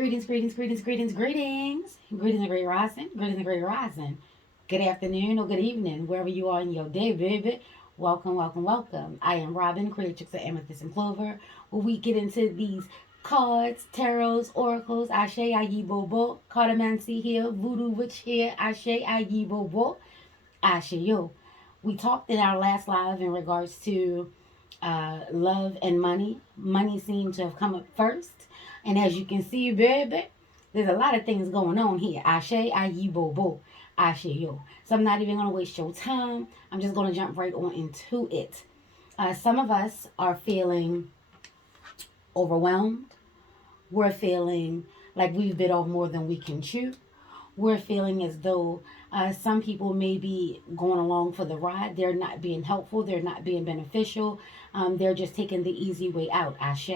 Greetings, greetings, greetings, greetings, greetings. Greetings and great rising. Greetings and great rising. Good afternoon or good evening, wherever you are in your day, baby. Welcome, welcome, welcome. I am Robin, creatrix of Amethyst and Clover, where we get into these cards, tarots, oracles, Ashe, Ayi, Bobo, cartomancy here, voodoo witch here, Ashe, Ayi, Bobo, Ashe, yo. We talked in our last live in regards to love and money. Money seemed to have come up first. And as you can see, baby, there's a lot of things going on here. Ashe, ayi, bo, bo. Ashe, yo. So I'm not even going to waste your time. I'm just going to jump right on into it. Some of us are feeling overwhelmed. We're feeling like we've bit off more than we can chew. We're feeling as though some people may be going along for the ride. They're not being helpful. They're not being beneficial. They're just taking the easy way out. Ashe.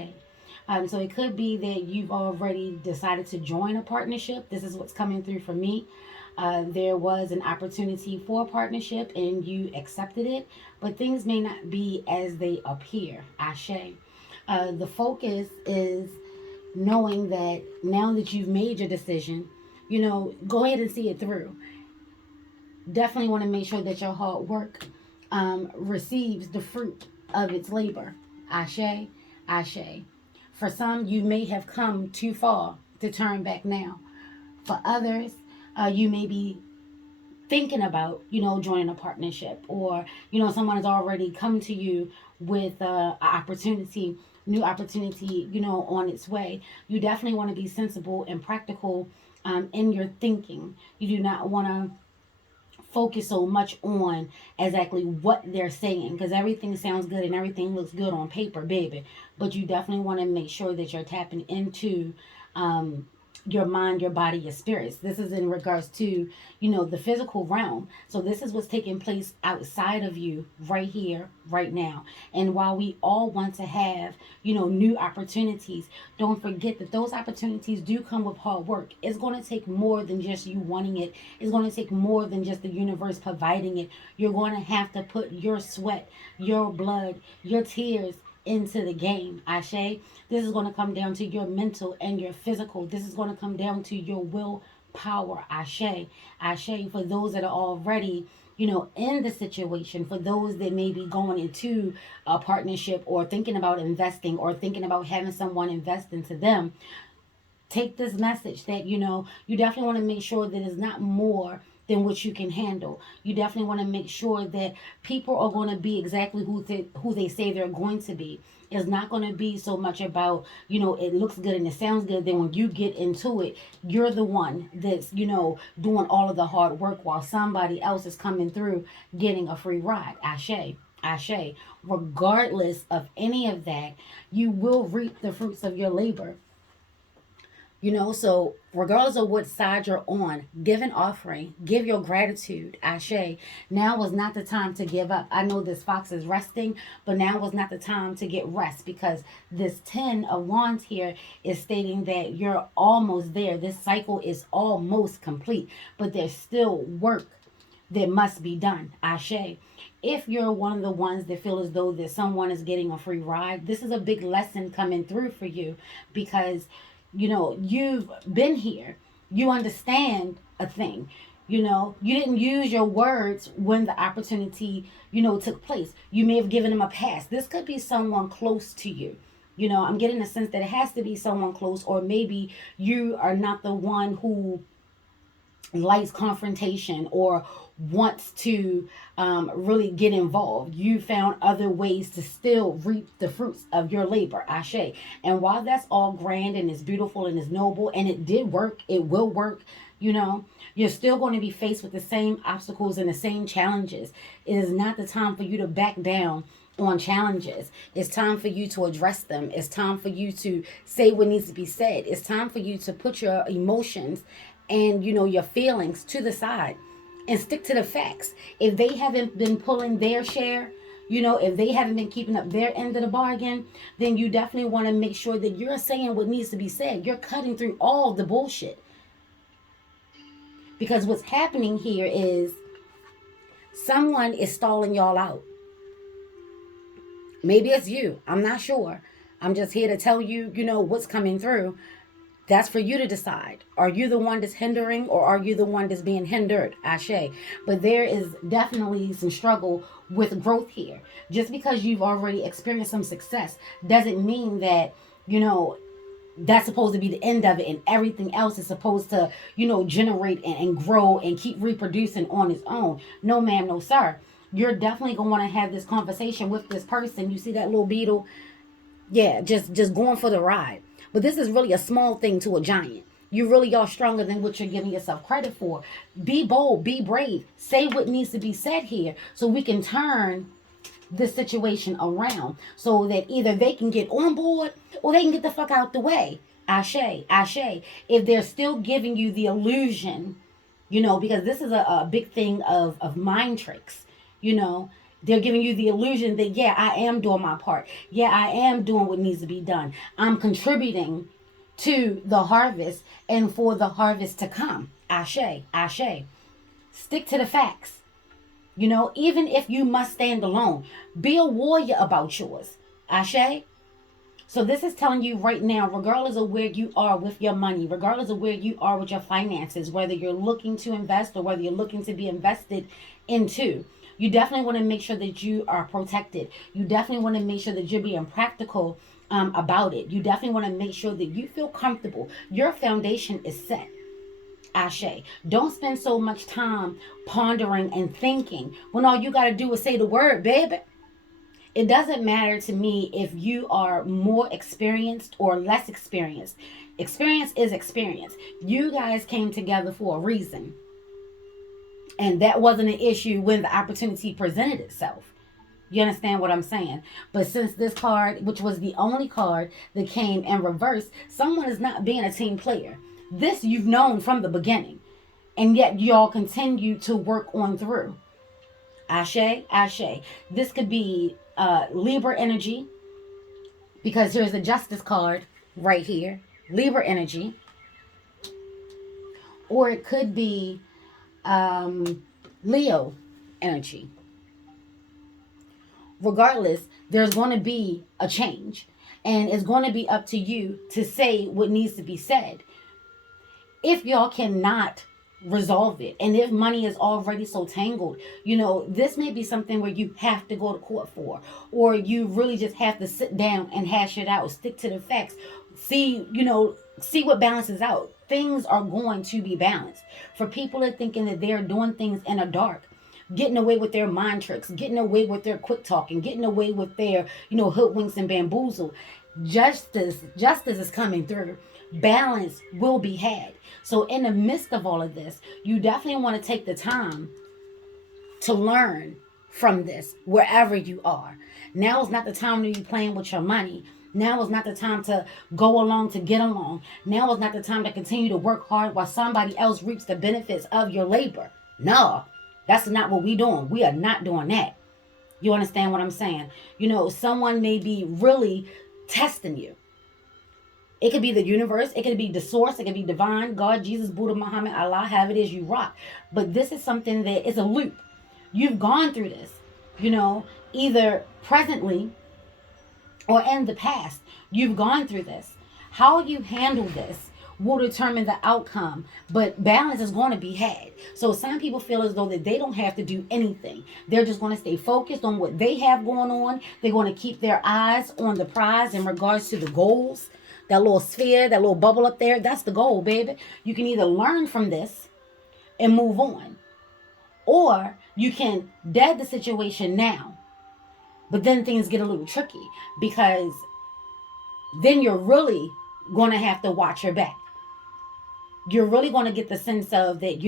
So it could be that you've already decided to join a partnership. This is what's coming through for me. There was an opportunity for a partnership and you accepted it, but things may not be as they appear. Ashe. The focus is knowing that now that you've made your decision, go ahead and see it through. Definitely want to make sure that your hard work receives the fruit of its labor. Ashe, ashe. For some, you may have come too far to turn back now. For others, you may be thinking about, joining a partnership, or, someone has already come to you with an opportunity, new opportunity, on its way. You definitely want to be sensible and practical in your thinking. You do not want to focus so much on exactly what they're saying, because everything sounds good and everything looks good on paper, baby, but you definitely want to make sure that you're tapping into um, your mind, your body, your spirits. This is in regards to, the physical realm. So this is what's taking place outside of you right here, right now. And while we all want to have, new opportunities, don't forget that those opportunities do come with hard work. It's going to take more than just you wanting it. It's going to take more than just the universe providing it. You're going to have to put your sweat, your blood, your tears into the game. Ashe. This is going to come down to your mental and your physical. This is going to come down to your willpower. Ashe. Ashe. For those that are already, in the situation, for those that may be going into a partnership or thinking about investing or thinking about having someone invest into them, take this message that you definitely want to make sure that it's not more than what you can handle. You definitely want to make sure that people are going to be exactly who they say they're going to be. It's not going to be so much about, it looks good and it sounds good. Then when you get into it, you're the one that's, doing all of the hard work while somebody else is coming through getting a free ride. Ashe. Ashe. Regardless of any of that, you will reap the fruits of your labor. So regardless of what side you're on, give an offering, give your gratitude. Ashe. Now was not the time to give up. I know this fox is resting, but now was not the time to get rest, because this 10 of wands here is stating that you're almost there. This cycle is almost complete, but there's still work that must be done. Ashe. If you're one of the ones that feel as though that someone is getting a free ride, this is a big lesson coming through for you, because you've been here. You understand a thing. You didn't use your words when the opportunity, took place. You may have given them a pass. This could be someone close to you. I'm getting a sense that it has to be someone close, or maybe you are not the one who likes confrontation or wants to really get involved. You found other ways to still reap the fruits of your labor. Ashe. And while that's all grand and it's beautiful and it's noble and it did work, it will work, you're still going to be faced with the same obstacles and the same challenges. It is not the time for you to back down on challenges. It's time for you to address them. It's time for you to say what needs to be said. It's time for you to put your emotions and your feelings to the side and stick to the facts. If they haven't been pulling their share, if they haven't been keeping up their end of the bargain, then you definitely want to make sure that you're saying what needs to be said. You're cutting through all the bullshit. Because what's happening here is someone is stalling y'all out. Maybe it's you. I'm not sure. I'm just here to tell you, what's coming through. That's for you to decide. Are you the one that's hindering, or are you the one that's being hindered? Ashe. But there is definitely some struggle with growth here. Just because you've already experienced some success doesn't mean that, you know, that's supposed to be the end of it, and everything else is supposed to, generate and grow and keep reproducing on its own. No, ma'am, no, sir. You're definitely going to want to have this conversation with this person. You see that little beetle? Yeah, just going for the ride. But this is really a small thing to a giant. You really are stronger than what you're giving yourself credit for. Be bold, be brave, say what needs to be said here so we can turn this situation around so that either they can get on board or they can get the fuck out the way. Ashe, ashe. If they're still giving you the illusion, because this is a big thing of mind tricks, you know, they're giving you the illusion that, yeah, I am doing my part. Yeah, I am doing what needs to be done. I'm contributing to the harvest and for the harvest to come. Ashe, ashe. Stick to the facts. Even if you must stand alone, be a warrior about yours. Ashe? So this is telling you right now, regardless of where you are with your money, regardless of where you are with your finances, whether you're looking to invest or whether you're looking to be invested into, you definitely want to make sure that you are protected. You definitely want to make sure that you're being practical about it. You definitely want to make sure that you feel comfortable. Your foundation is set. Ashe. Don't spend so much time pondering and thinking when all you got to do is say the word, baby. It doesn't matter to me if you are more experienced or less experienced. Experience is experience. You guys came together for a reason. And that wasn't an issue when the opportunity presented itself. You understand what I'm saying? But since this card, which was the only card that came in reverse, someone is not being a team player. This you've known from the beginning. And yet y'all continue to work on through. Ashe, ashe. This could be Libra energy, because here's the justice card right here. Libra energy. Or it could be Leo energy. Regardless, there's going to be a change. And it's going to be up to you to say what needs to be said. If y'all cannot resolve it, and if money is already so tangled, this may be something where you have to go to court for, or you really just have to sit down and hash it out, stick to the facts, see what balances out. Things are going to be balanced. For people that thinking that they're doing things in the dark, getting away with their mind tricks, getting away with their quick talking, getting away with their, hoodwinks and bamboozle, justice is coming through. Balance will be had. So in the midst of all of this, you definitely want to take the time to learn from this wherever you are. Now is not the time to be playing with your money. Now is not the time to go along to get along. Now is not the time to continue to work hard while somebody else reaps the benefits of your labor. No, that's not what we're doing. We are not doing that. You understand what I'm saying? Someone may be really testing you. It could be the universe. It could be the source. It could be divine, God, Jesus, Buddha, Muhammad, Allah, have it as you rock. But this is something that is a loop. You've gone through this, either presently or in the past. You've gone through this. How you handle this will determine the outcome, but balance is going to be had. So some people feel as though that they don't have to do anything. They're just going to stay focused on what they have going on. They're going to keep their eyes on the prize in regards to the goals. That little sphere, that little bubble up there, that's the goal, baby. You can either learn from this and move on, or you can dead the situation now. But then things get a little tricky, because then you're really going to have to watch your back. You're really going to get the sense of that,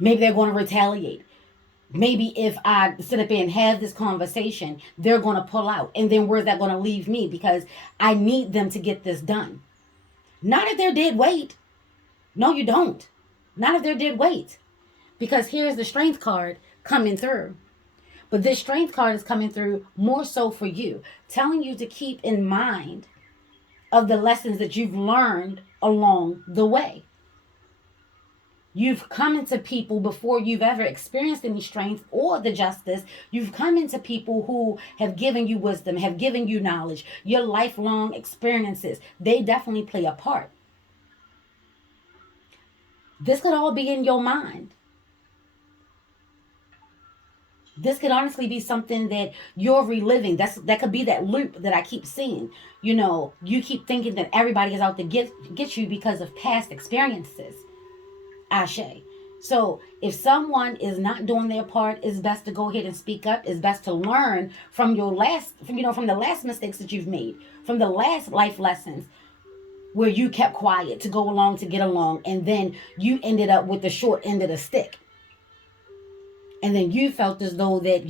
maybe they're going to retaliate. Maybe if I sit up here and have this conversation, they're going to pull out. And then where's that going to leave me? Because I need them to get this done. Not if they're dead weight. No, you don't. Not if they're dead weight. Because here's the strength card coming through. But this strength card is coming through more so for you, telling you to keep in mind of the lessons that you've learned along the way. You've come into people before you've ever experienced any strength or the justice. You've come into people who have given you wisdom, have given you knowledge, your lifelong experiences. They definitely play a part. This could all be in your mind. This could honestly be something that you're reliving. That could be that loop that I keep seeing. You keep thinking that everybody is out to get you because of past experiences. Ashe. So if someone is not doing their part, it's best to go ahead and speak up. It's best to learn from from the last mistakes that you've made, from the last life lessons where you kept quiet to go along to get along, and then you ended up with the short end of the stick. And then you felt as though that,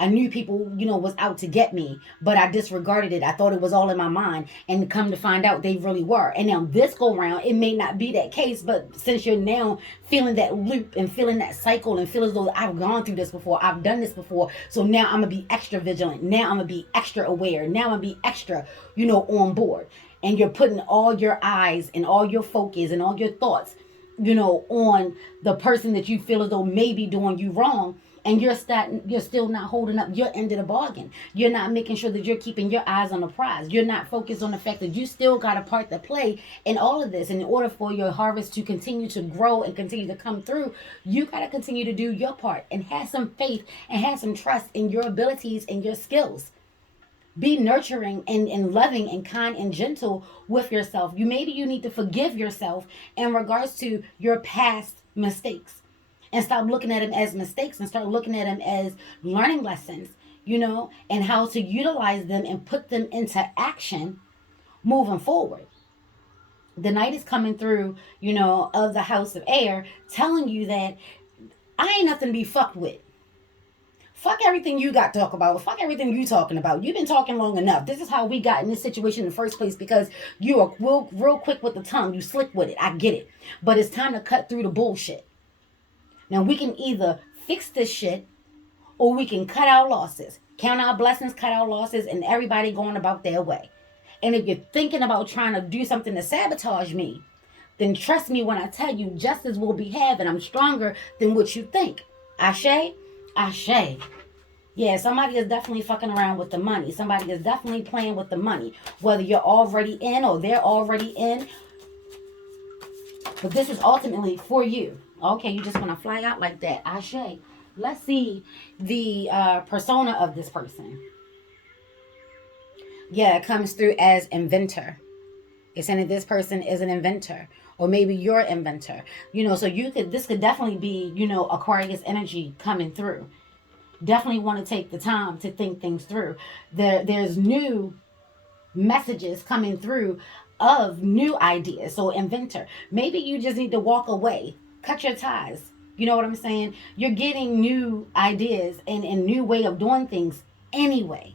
I knew people, was out to get me, but I disregarded it. I thought it was all in my mind, and come to find out they really were. And now this go round, it may not be that case, but since you're now feeling that loop and feeling that cycle and feel as though I've gone through this before, I've done this before, so now I'm going to be extra vigilant. Now I'm going to be extra aware. Now I'm going to be extra, on board. And you're putting all your eyes and all your focus and all your thoughts on the person that you feel as though may be doing you wrong, and you're still not holding up your end of the bargain. You're not making sure that you're keeping your eyes on the prize. You're not focused on the fact that you still got a part to play in all of this. And in order for your harvest to continue to grow and continue to come through, you got to continue to do your part and have some faith and have some trust in your abilities and your skills. Be nurturing and loving and kind and gentle with yourself. Maybe you need to forgive yourself in regards to your past mistakes, and stop looking at them as mistakes and start looking at them as learning lessons, and how to utilize them and put them into action moving forward. The Knight is coming through, of the House of Air, telling you that I ain't nothing to be fucked with. Fuck everything you got to talk about. Fuck everything you talking about. You've been talking long enough. This is how we got in this situation in the first place, because you are real quick with the tongue. You slick with it. I get it. But it's time to cut through the bullshit. Now we can either fix this shit, or we can cut our losses. Count our blessings, cut our losses, and everybody going about their way. And if you're thinking about trying to do something to sabotage me, then trust me when I tell you, justice will be had, and I'm stronger than what you think. Ashe? Ashe. Yeah, somebody is definitely fucking around with the money. Somebody is definitely playing with the money. Whether you're already in or they're already in. But this is ultimately for you. Okay, you just want to fly out like that. Ashe. Let's see the persona of this person. Yeah, it comes through as inventor. It's saying that this person is an inventor. Or maybe you're an inventor. So this could definitely be, Aquarius energy coming through. Definitely want to take the time to think things through. There's new messages coming through of new ideas. So inventor. Maybe you just need to walk away. Cut your ties. You know what I'm saying? You're getting new ideas and a new way of doing things anyway.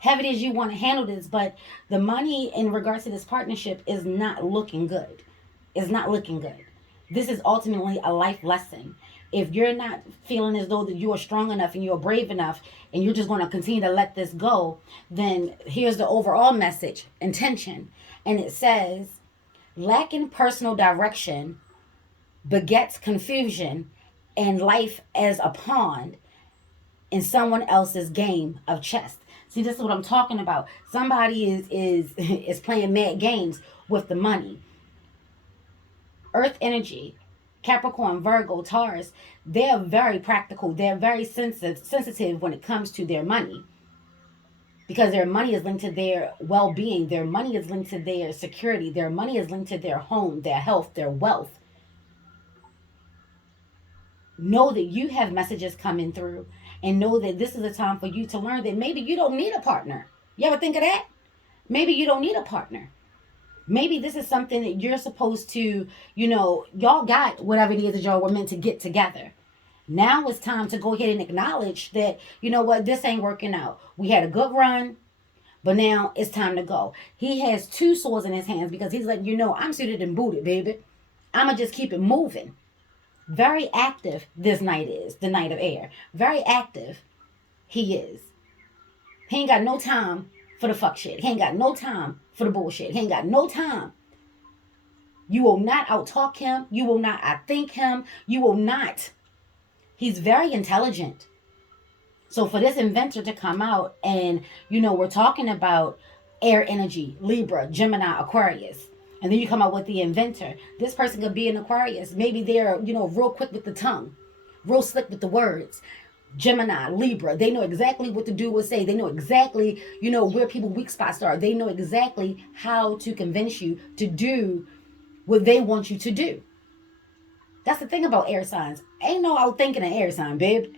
Have it as you want to handle this, but the money in regards to this partnership is not looking good. It's not looking good. This is ultimately a life lesson. If you're not feeling as though that you are strong enough and you're brave enough and you're just going to continue to let this go, then here's the overall message, intention. And it says, lacking personal direction begets confusion and life as a pawn in someone else's game of chess. See, this is what I'm talking about. Somebody is playing mad games with the money. Earth energy, Capricorn, Virgo, Taurus, they're very practical. They're very sensitive when it comes to their money. Because their money is linked to their well-being. Their money is linked to their security. Their money is linked to their home, their health, their wealth. Know that you have messages coming through, and know that this is a time for you to learn that maybe you don't need a partner. You ever think of that? Maybe you don't need a partner. Maybe this is something that you're supposed to, y'all got whatever it is that y'all were meant to get together. Now it's time to go ahead and acknowledge that, this ain't working out. We had a good run, but now it's time to go. He has two swords in his hands because he's like, I'm suited and booted, baby. I'm going to just keep it moving. Very active this Knight is, the Knight of Air. Very active he is. He ain't got no time for the fuck shit. He ain't got no time for the bullshit. He ain't got no time, You will not outtalk him. You will not outthink him. You will not. He's very intelligent. So for this inventor to come out and, we're talking about air energy, Libra, Gemini, Aquarius. And then you come out with the inventor. This person could be an Aquarius. Maybe they're, real quick with the tongue, real slick with the words. Gemini, Libra, they know exactly what to do or say. They know exactly, where people's weak spots are. They know exactly how to convince you to do what they want you to do. That's the thing about air signs. Ain't no outthinking an air sign, babe.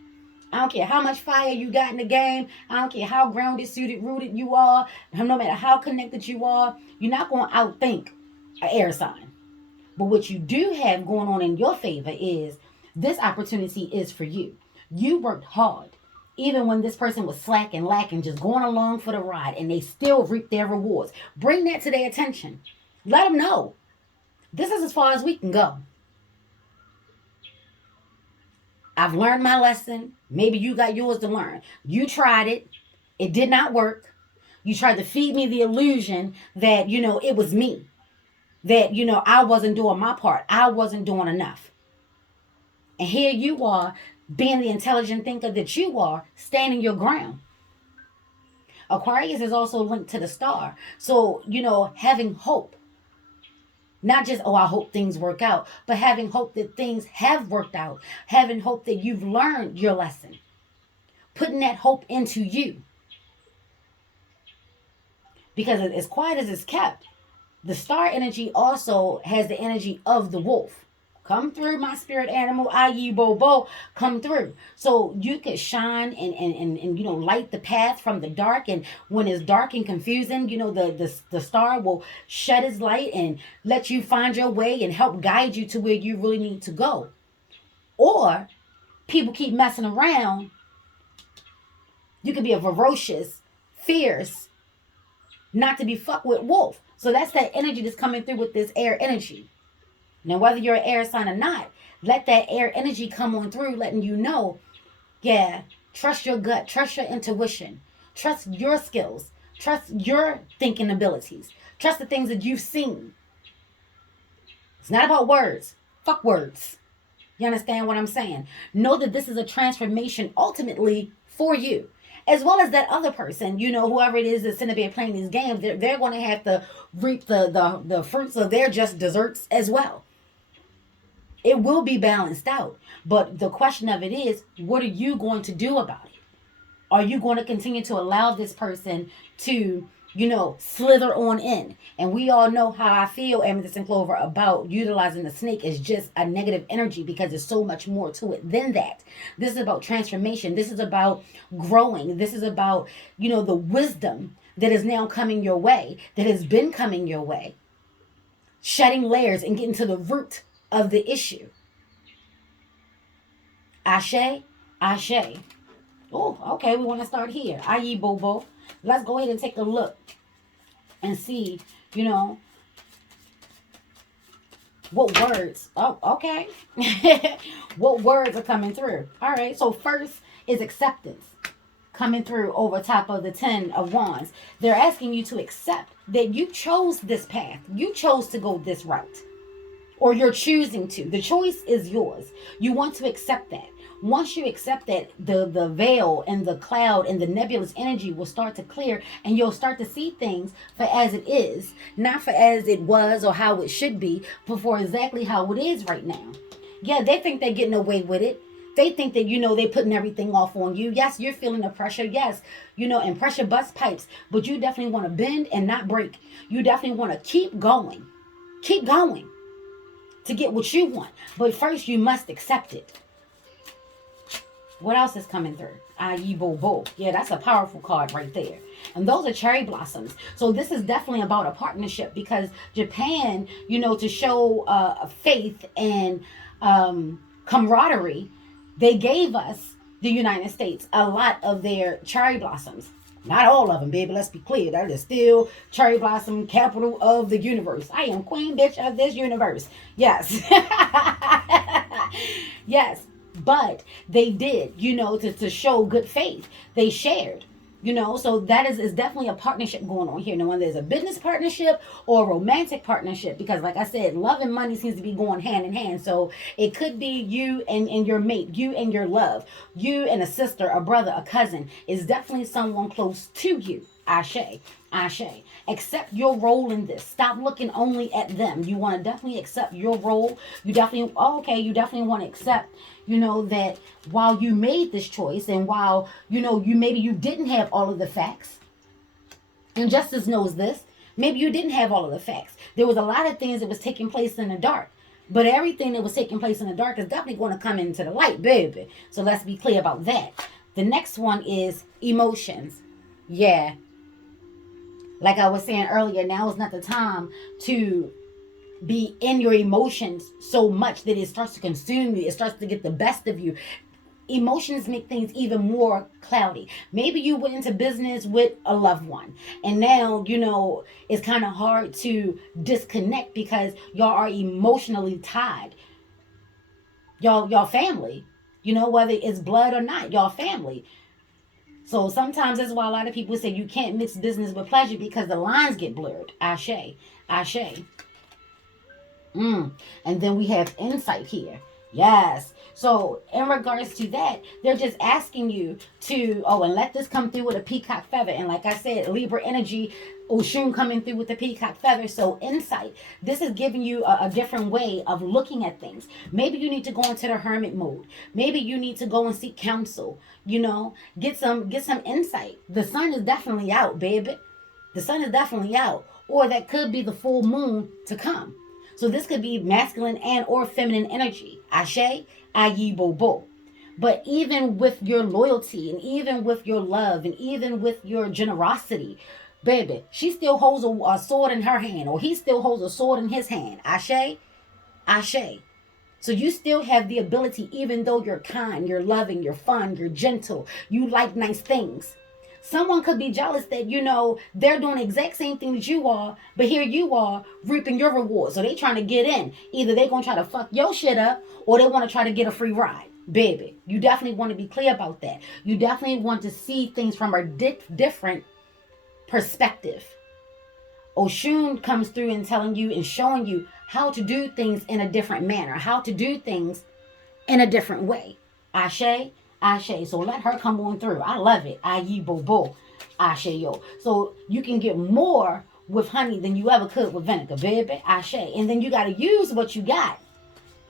I don't care how much fire you got in the game. I don't care how grounded, suited, rooted you are. No matter how connected you are, you're not going to outthink an air sign. But what you do have going on in your favor is this opportunity is for you. You worked hard. Even when this person was slack and lacking, just going along for the ride, and they still reap their rewards. Bring that to their attention. Let them know. This is as far as we can go. I've learned my lesson. Maybe you got yours to learn. You tried it. It did not work. You tried to feed me the illusion that, it was me. That, I wasn't doing my part. I wasn't doing enough. And here you are, being the intelligent thinker that you are, standing your ground. Aquarius is also linked to the star. So, having hope. Not just, I hope things work out, but having hope that things have worked out. Having hope that you've learned your lesson. Putting that hope into you. Because as quiet as it's kept, the star energy also has the energy of the wolf. Come through, my spirit animal, i.e. Bobo, come through. So you could shine and light the path from the dark. And when it's dark and confusing, the star will shed its light and let you find your way and help guide you to where you really need to go. Or people keep messing around. You could be a ferocious, fierce, not to be fucked with wolf. So that's that energy that's coming through with this air energy. Now, whether you're an air sign or not, let that air energy come on through, letting you know, trust your gut, trust your intuition, trust your skills, trust your thinking abilities, trust the things that you've seen. It's not about words. Fuck words. You understand what I'm saying? Know that this is a transformation ultimately for you. As well as that other person, whoever it is that's sitting there playing these games, they're going to have to reap the fruits of their just desserts as well. It will be balanced out. But the question of it is, what are you going to do about it? Are you going to continue to allow this person to, slither on in? And we all know how I feel, Amethyst and Clover, about utilizing the snake as just a negative energy, because there's so much more to it than that. This is about transformation. This is about growing. This is about, the wisdom that is now coming your way, that has been coming your way. Shedding layers and getting to the root of the issue. Ashe, Ashe. Oh, okay, we want to start here. Aye, Bobo. Let's go ahead and take a look and see, what words. Oh, okay. What words are coming through. All right, so first is acceptance coming through over top of the 10 of Wands. They're asking you to accept that you chose this path. You chose to go this route. Or you're choosing to. The choice is yours. You want to accept that. Once you accept that, the veil and the cloud and the nebulous energy will start to clear, and you'll start to see things for as it is, not for as it was or how it should be, but for exactly how it is right now. Yeah, they think they're getting away with it. They think that, they're putting everything off on you. Yes, you're feeling the pressure. Yes, and pressure bust pipes. But you definitely want to bend and not break. You definitely want to keep going. Keep going to get what you want. But first, you must accept it. What else is coming through? I.e. Bobo. Yeah, that's a powerful card right there. And those are cherry blossoms. So this is definitely about a partnership, because Japan, to show faith and camaraderie, they gave us, the United States, a lot of their cherry blossoms. Not all of them, baby. Let's be clear. That is still cherry blossom, capital of the universe. I am queen bitch of this universe. Yes. Yes. But they did, to show good faith. They shared. So that is definitely a partnership going on here. Now, whether there's a business partnership or a romantic partnership, because like I said, love and money seems to be going hand in hand. So it could be you and your mate, you and your love, you and a sister, a brother, a cousin is definitely someone close to you. Ashe. Ashe. Accept your role in this. Stop looking only at them. You want to definitely accept your role. You definitely, you definitely want to accept, that while you made this choice and while, you maybe you didn't have all of the facts, and Justice knows this, maybe you didn't have all of the facts. There was a lot of things that was taking place in the dark. But everything that was taking place in the dark is definitely going to come into the light, baby. So let's be clear about that. The next one is emotions. Yeah, like I was saying earlier, now is not the time to be in your emotions so much that it starts to consume you. It starts to get the best of you. Emotions make things even more cloudy. Maybe you went into business with a loved one, and now, it's kind of hard to disconnect because y'all are emotionally tied. Y'all family, whether it's blood or not, y'all family. So sometimes that's why a lot of people say you can't mix business with pleasure because the lines get blurred. Ashe. Ashe. And then we have insight here. Yes. So in regards to that, they're just asking you to, and let this come through with a peacock feather. And like I said, Libra energy, Oshun coming through with the peacock feather. So insight. This is giving you a different way of looking at things. Maybe you need to go into the hermit mode. Maybe you need to go and seek counsel. Get some insight. The sun is definitely out, baby. The sun is definitely out. Or that could be the full moon to come. So this could be masculine and or feminine energy. Ashe, ayi, bobo. But even with your loyalty and even with your love and even with your generosity, baby, she still holds a sword in her hand, or he still holds a sword in his hand. Ashe, ashe. So you still have the ability, even though you're kind, you're loving, you're fun, you're gentle, you like nice things. Someone could be jealous that, they're doing the exact same thing that you are, but here you are reaping your reward. So they trying to get in. Either they going to try to fuck your shit up or they want to try to get a free ride. Baby, you definitely want to be clear about that. You definitely want to see things from a different perspective. Oshun comes through and telling you and showing you how to do things in a different manner, how to do things in a different way. Ashe. Ashe. So let her come on through. I love it. Ayi bobo. Ashe yo. So you can get more with honey than you ever could with vinegar, baby. Ashe. And then you got to use what you got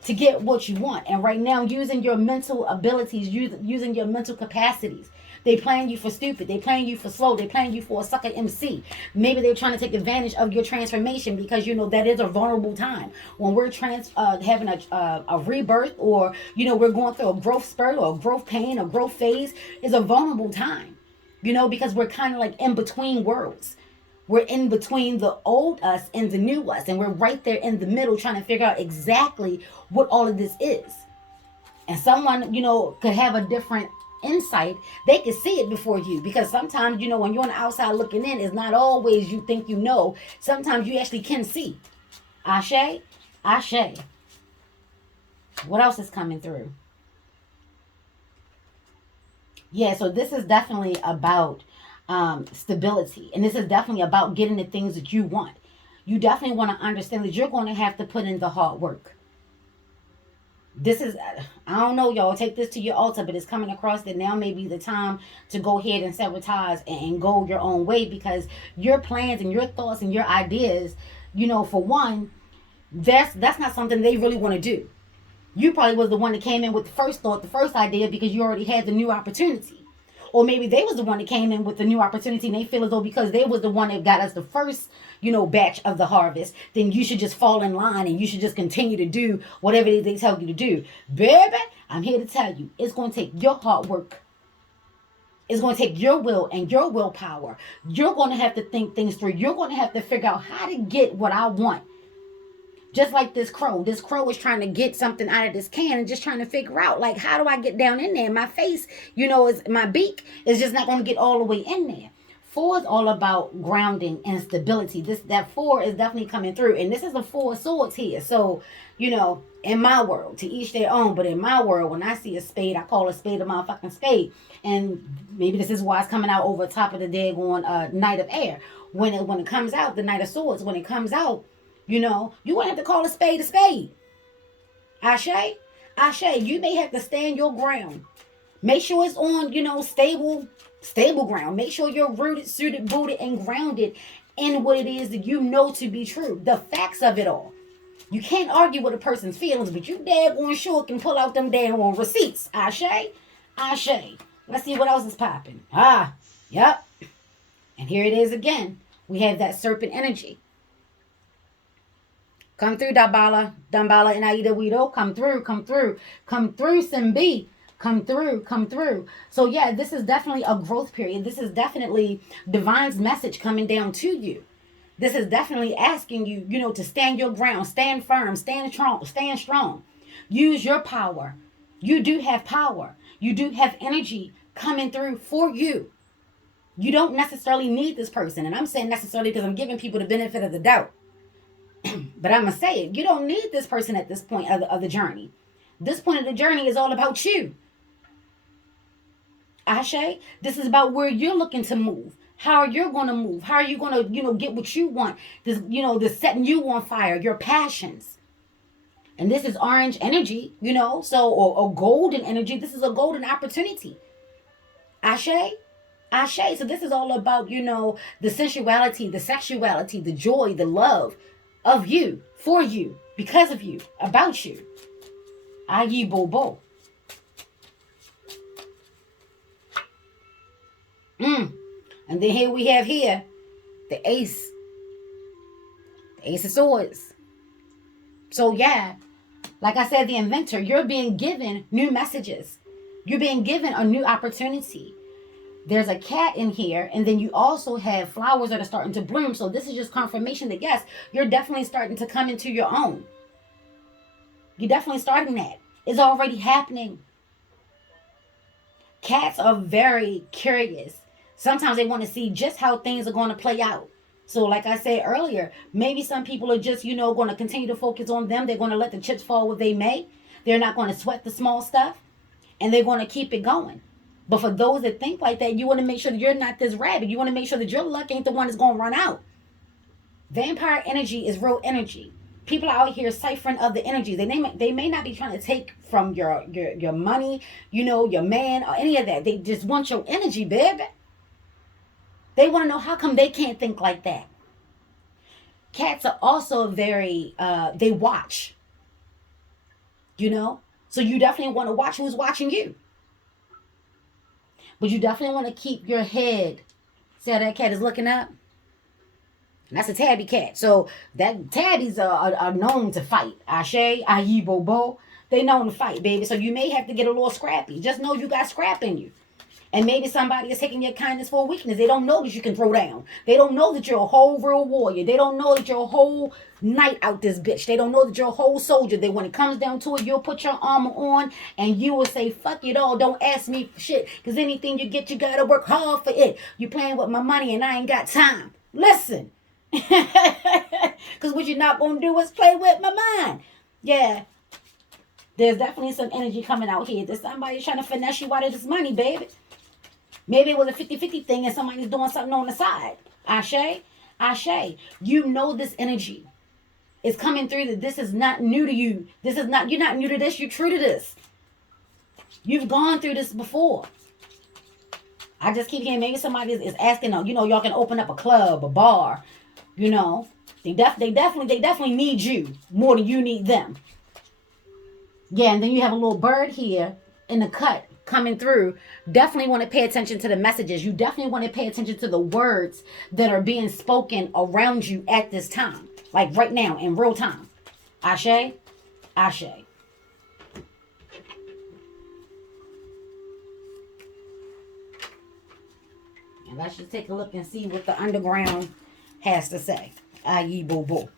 to get what you want. And right now, using your mental abilities, using your mental capacities. They playing you for stupid. They playing you for slow. They playing you for a sucker MC. Maybe they're trying to take advantage of your transformation because, that is a vulnerable time. When we're having a rebirth, or, we're going through a growth spurt or a growth pain, a growth phase, is a vulnerable time, because we're kind of like in between worlds. We're in between the old us and the new us. And we're right there in the middle trying to figure out exactly what all of this is. And someone, could have a different insight. They can see it before you, because sometimes, when you're on the outside looking in, it's not always you think sometimes you actually can see. Ashe. Ashe. What else is coming through? Yeah, so this is definitely about stability, and this is definitely about getting the things that you want. You definitely want to understand that you're going to have to put in the hard work. This is, I don't know, y'all, take this to your altar, but it's coming across that now may be the time to go ahead and sabotage and go your own way, because your plans and your thoughts and your ideas, for one, that's not something they really want to do. You probably was the one that came in with the first thought, the first idea, because you already had the new opportunity. Or maybe they was the one that came in with the new opportunity and they feel as though because they was the one that got us the first, batch of the harvest, then you should just fall in line and you should just continue to do whatever it is they tell you to do. Baby, I'm here to tell you, it's going to take your hard work. It's going to take your will and your willpower. You're going to have to think things through. You're going to have to figure out how to get what I want. Just like this crow. This crow is trying to get something out of this can and just trying to figure out, like, how do I get down in there? My face, is my beak is just not going to get all the way in there. 4 is all about grounding and stability. That 4 is definitely coming through. And this is the 4 of swords here. So, in my world, to each their own, but in my world, when I see a spade, I call a spade a motherfucking spade. And maybe this is why it's coming out over top of the daggone Knight of Air. When it comes out, the Knight of Swords, when it comes out, you won't have to call a spade a spade. Ashe? Ashe, you may have to stand your ground. Make sure it's on, stable ground. Make sure you're rooted, suited, booted, and grounded in what it is that you know to be true. The facts of it all. You can't argue with a person's feelings, but you daggone sure can pull out them daggone receipts. Ashe? Ashe. Let's see what else is popping. Yep. And here it is again. We have that serpent energy. Come through, Dambala and Aida Wido. Come through. Come through, Simbi. Come through. So yeah, this is definitely a growth period. This is definitely divine's message coming down to you. This is definitely asking you, to stand your ground, stand firm, stand strong. Use your power. You do have power. You do have energy coming through for you. You don't necessarily need this person. And I'm saying necessarily because I'm giving people the benefit of the doubt. But I'm going to say it. You don't need this person at this point of the journey. This point of the journey is all about you. Ashe, this is about where you're looking to move. How are you going to move? How are you going to, get what you want? This setting you on fire, your passions. And this is orange energy, or golden energy. This is a golden opportunity. Ashe. So this is all about, the sensuality, the sexuality, the joy, the love of you, for you, because of you, about you. Ayi Bobo. And then here we have the ace. The ace of swords. So yeah, like I said, the inventor, you're being given new messages. You're being given a new opportunity. There's a cat in here, and then you also have flowers that are starting to bloom. So this is just confirmation that yes, you're definitely starting to come into your own. You're definitely starting that. It's already happening. Cats are very curious. Sometimes they want to see just how things are going to play out. So like I said earlier, maybe some people are just, going to continue to focus on them. They're going to let the chips fall where they may. They're not going to sweat the small stuff. And they're going to keep it going. But for those that think like that, you want to make sure that you're not this rabbit. You want to make sure that your luck ain't the one that's going to run out. Vampire energy is real energy. People are out here ciphering other energies. They may not be trying to take from your money, your man, or any of that. They just want your energy, baby. They want to know how come they can't think like that. Cats are also very, they watch. So you definitely want to watch who's watching you. But you definitely want to keep your head. See how that cat is looking up? And that's a tabby cat. So that tabbies are known to fight. Ashe, ayi, bobo. They known to fight, baby. So you may have to get a little scrappy. Just know you got scrap in you. And maybe somebody is taking your kindness for a weakness. They don't know that you can throw down. They don't know that you're a whole real warrior. They don't know that you're a whole knight out this bitch. They don't know that you're a whole soldier. That when it comes down to it, you'll put your armor on and you will say, fuck it all. Don't ask me for shit. Because anything you get, you got to work hard for it. You playing with my money and I ain't got time. Listen. Because what you're not going to do is play with my mind. Yeah. There's definitely some energy coming out here. There's somebody trying to finesse you out of this money, baby. Maybe it was a 50-50 thing and somebody's doing something on the side. Ashe. You know this energy is coming through that this is not new to you. You're not new to this. You're true to this. You've gone through this before. I just keep hearing maybe somebody is asking, y'all can open up a club, a bar. They definitely need you more than you need them. Yeah, and then you have a little bird here in the cut coming through. Definitely want to pay attention to the messages. You definitely want to pay attention to the words that are being spoken around you at this time. Like right now, in real time. Ashe. And let's just take a look and see what the underground has to say. Ayi boo boo.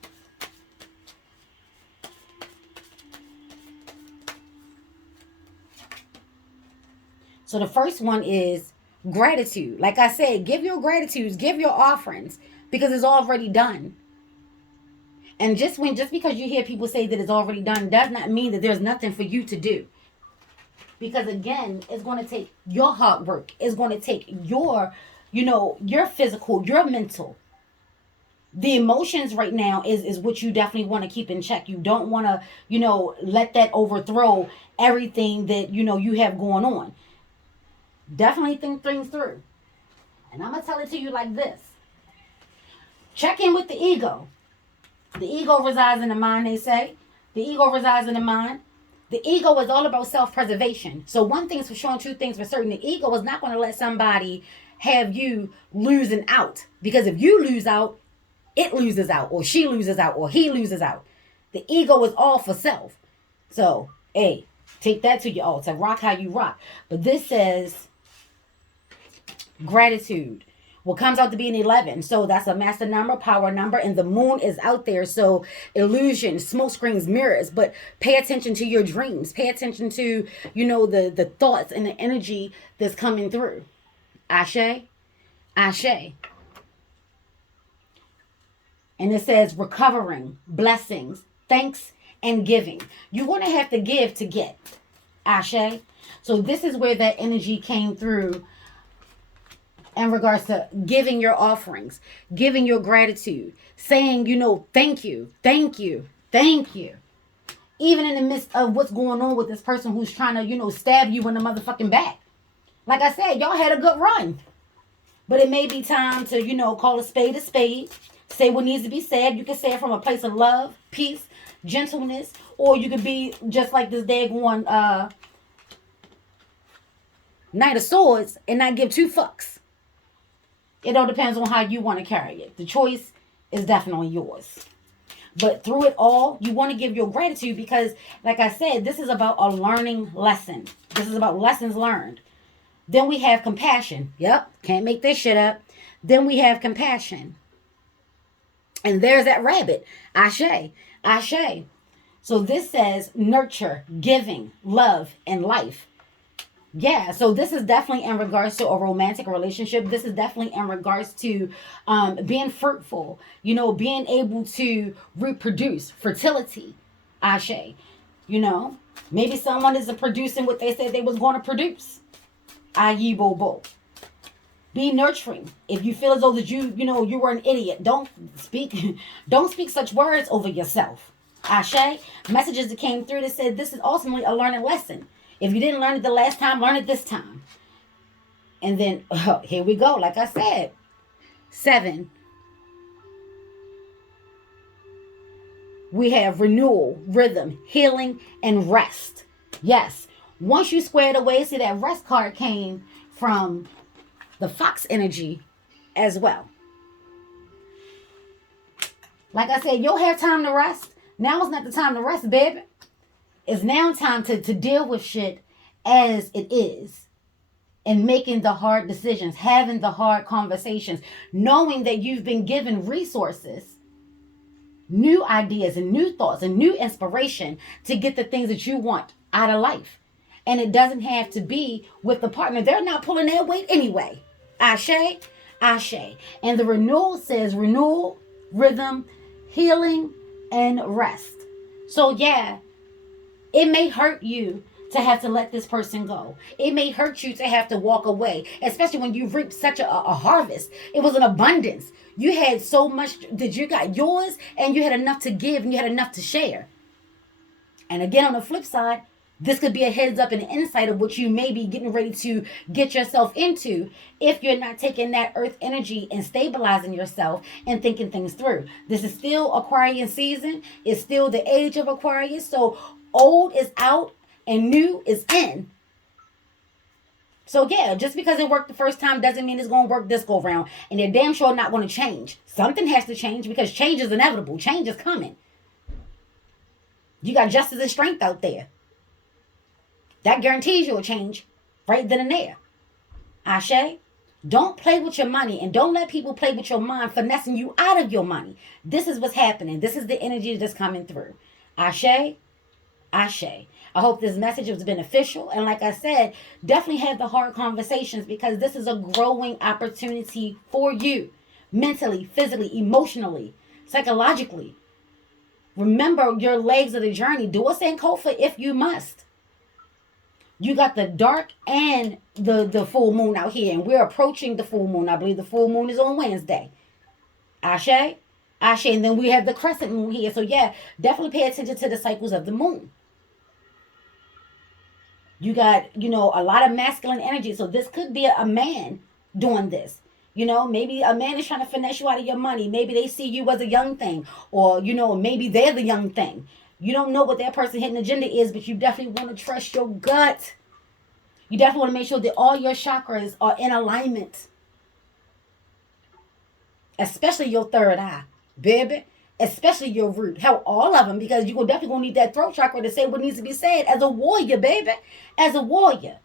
So the first one is gratitude. Like I said, give your gratitudes, give your offerings, because it's already done. And just because you hear people say that it's already done does not mean that there's nothing for you to do. Because again, it's going to take your hard work. It's going to take your, your physical, your mental. The emotions right now is what you definitely want to keep in check. You don't want to, let that overthrow everything that, you have going on. Definitely think things through. And I'm going to tell it to you like this. Check in with the ego. The ego resides in the mind, they say. The ego resides in the mind. The ego is all about self-preservation. So one thing's for sure and two things for certain. The ego is not going to let somebody have you losing out. Because if you lose out, it loses out, or she loses out, or he loses out. The ego is all for self. So, hey, take that to your altar. Rock how you rock. But this says gratitude. What comes out to be an 11. So that's a master number, power number, and the moon is out there. So illusion, smoke screens, mirrors. But pay attention to your dreams. Pay attention to, the thoughts and the energy that's coming through. Ashe. Ashe. And it says recovering, blessings, thanks, and giving. You're going to have to give to get. Ashe. So this is where that energy came through in regards to giving your offerings, giving your gratitude, saying, thank you, thank you, thank you. Even in the midst of what's going on with this person who's trying to, stab you in the motherfucking back. Like I said, y'all had a good run. But it may be time to, call a spade, say what needs to be said. You can say it from a place of love, peace, gentleness, or you could be just like this daggone Knight of Swords and not give two fucks. It all depends on how you want to carry it. The choice is definitely yours. But through it all, you want to give your gratitude because, like I said, this is about a learning lesson. This is about lessons learned. Then we have compassion. Yep, can't make this shit up. Then we have compassion. And there's that rabbit. Ashe. Ashe. So this says nurture, giving, love, and life. Yeah, so this is definitely in regards to a romantic relationship. This is definitely in regards to being fruitful, being able to reproduce, fertility, Ashe. Maybe someone isn't producing what they said they was going to produce. Aye, bobo. Be nurturing. If you feel as though that you were an idiot, don't speak such words over yourself. Ashe. Messages that came through that said this is ultimately a learning lesson. If you didn't learn it the last time, learn it this time. And then, here we go. Like I said, 7. We have renewal, rhythm, healing, and rest. Yes. Once you squared away, see that rest card came from the fox energy as well. Like I said, you'll have time to rest. Now is not the time to rest, baby. It's now time to deal with shit as it is. And making the hard decisions, having the hard conversations, knowing that you've been given resources, new ideas and new thoughts and new inspiration to get the things that you want out of life. And it doesn't have to be with the partner. They're not pulling their weight anyway. Ashe, ashe. And the renewal says renewal, rhythm, healing, and rest. So yeah, it may hurt you to have to let this person go. It may hurt you to have to walk away, especially when you reaped such a harvest. It was an abundance. You had so much that you got yours, and you had enough to give, and you had enough to share. And again, on the flip side, this could be a heads up and an insight of what you may be getting ready to get yourself into if you're not taking that earth energy and stabilizing yourself and thinking things through. This is still Aquarian season. It's still the age of Aquarius. So old is out and new is in. So yeah, just because it worked the first time doesn't mean it's going to work this go round. And they're damn sure not going to change. Something has to change because change is inevitable. Change is coming. You got justice and strength out there. That guarantees you a change right then and there. Ashe, don't play with your money and don't let people play with your mind, finessing you out of your money. This is what's happening. This is the energy that's coming through. Ashe, Ashe. I hope this message was beneficial. And like I said, definitely have the hard conversations, because this is a growing opportunity for you, mentally, physically, emotionally, psychologically. Remember your legs of the journey. Do a Sankofa if you must. You got the dark and the full moon out here, and we're approaching the full moon. I believe the full moon is on Wednesday. Ashe? Ashe. And then we have the crescent moon here. So yeah, definitely pay attention to the cycles of the moon. You got, a lot of masculine energy. So this could be a man doing this. Maybe a man is trying to finesse you out of your money. Maybe they see you as a young thing. Or, maybe they're the young thing. You don't know what that person hidden agenda is, but you definitely want to trust your gut. You definitely want to make sure that all your chakras are in alignment. Especially your third eye, baby. Especially your root. Hell, all of them, because you're definitely going to need that throat chakra to say what needs to be said as a warrior, baby. As a warrior.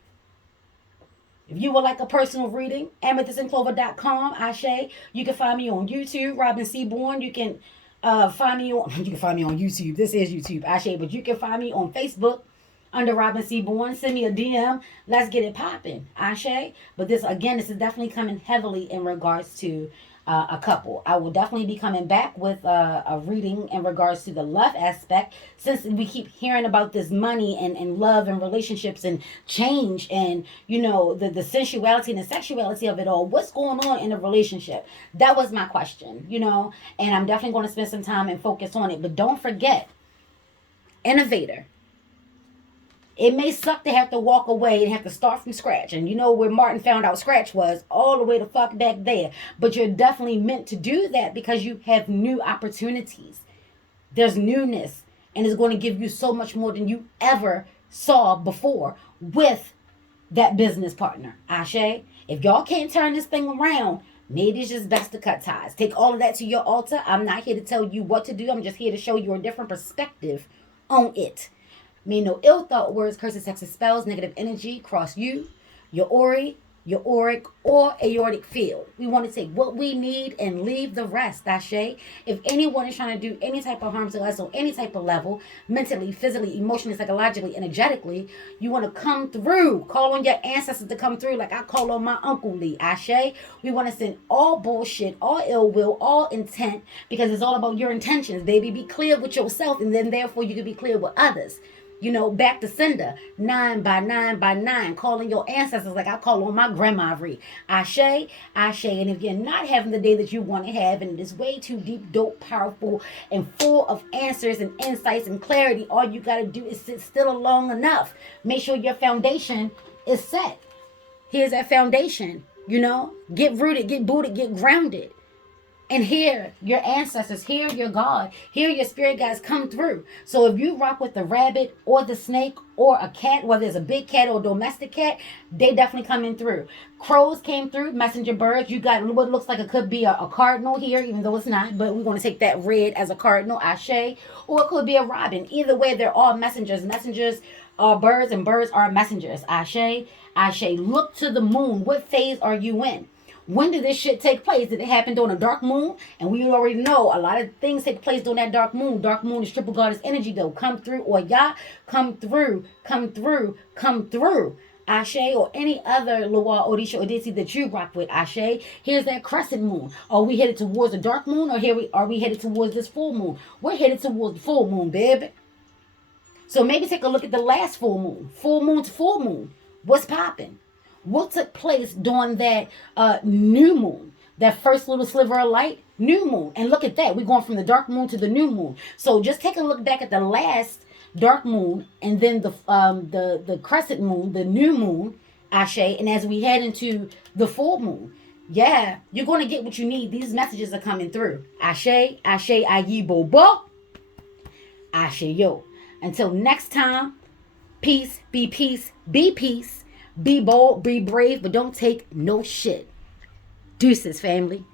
If you would like a personal reading, amethystandclover.com, Ashe. You can find me on YouTube, Robin Seaborn. You can find me on YouTube. This is YouTube, Ashe. But you can find me on Facebook under Robin Seaborn. Send me a DM. Let's get it popping, Ashe. But this is definitely coming heavily in regards to a couple. I will definitely be coming back with a reading in regards to the love aspect, since we keep hearing about this money and love and relationships and change and the sensuality and the sexuality of it all. What's going on in a relationship? That was my question, and I'm definitely going to spend some time and focus on it. But don't forget, innovator. It may suck to have to walk away and have to start from scratch. And where Martin found out scratch was? All the way the fuck back there. But you're definitely meant to do that because you have new opportunities. There's newness. And it's going to give you so much more than you ever saw before with that business partner. Ashe, if y'all can't turn this thing around, maybe it's just best to cut ties. Take all of that to your altar. I'm not here to tell you what to do. I'm just here to show you a different perspective on it. May no ill thought, words, curses, sexist spells, negative energy cross you, your auric, or aortic field. We want to take what we need and leave the rest, Ashe. If anyone is trying to do any type of harm to us on any type of level, mentally, physically, emotionally, psychologically, energetically, you want to come through. Call on your ancestors to come through like I call on my Uncle Lee, Ashe. We want to send all bullshit, all ill will, all intent, because it's all about your intentions, baby. Be clear with yourself, and then therefore you can be clear with others. Back to sender, 9 by 9 by 9, calling your ancestors like I call on my grandma. Ashe, Ashe. And if you're not having the day that you want to have, and it is way too deep, dope, powerful, and full of answers and insights and clarity, all you got to do is sit still long enough. Make sure your foundation is set. Here's that foundation, Get rooted, get booted, get grounded. And hear your ancestors, hear your God, hear your spirit guides come through. So if you rock with the rabbit or the snake or a cat, whether it's a big cat or a domestic cat, they definitely coming through. Crows came through, messenger birds. You got what looks like it could be a cardinal here, even though it's not. But we're going to take that red as a cardinal, Ashe. Or it could be a robin. Either way, they're all messengers. Messengers are birds and birds are messengers. Ashe, Ashe. Look to the moon. What phase are you in? When did this shit take place? Did it happen during a dark moon? And we already know a lot of things take place during that dark moon. Dark moon is triple goddess energy though. Come through, or Yah, come through, come through, come through. Ashe, or any other Loa, Odisha, Odissi that you rock with, Ashe. Here's that crescent moon. Are we headed towards the dark moon, or are we headed towards this full moon? We're headed towards the full moon, baby. So maybe take a look at the last full moon. Full moon to full moon. What's popping? What took place during that new moon? That first little sliver of light? New moon. And look at that. We're going from the dark moon to the new moon. So just take a look back at the last dark moon and then the crescent moon, the new moon, Ashe. And as we head into the full moon, yeah, you're going to get what you need. These messages are coming through. Ashe, Ashe, Ayi, Bobo. Ashe, yo. Until next time, peace, be peace, be peace. Be bold, be brave, but don't take no shit. Deuces, family.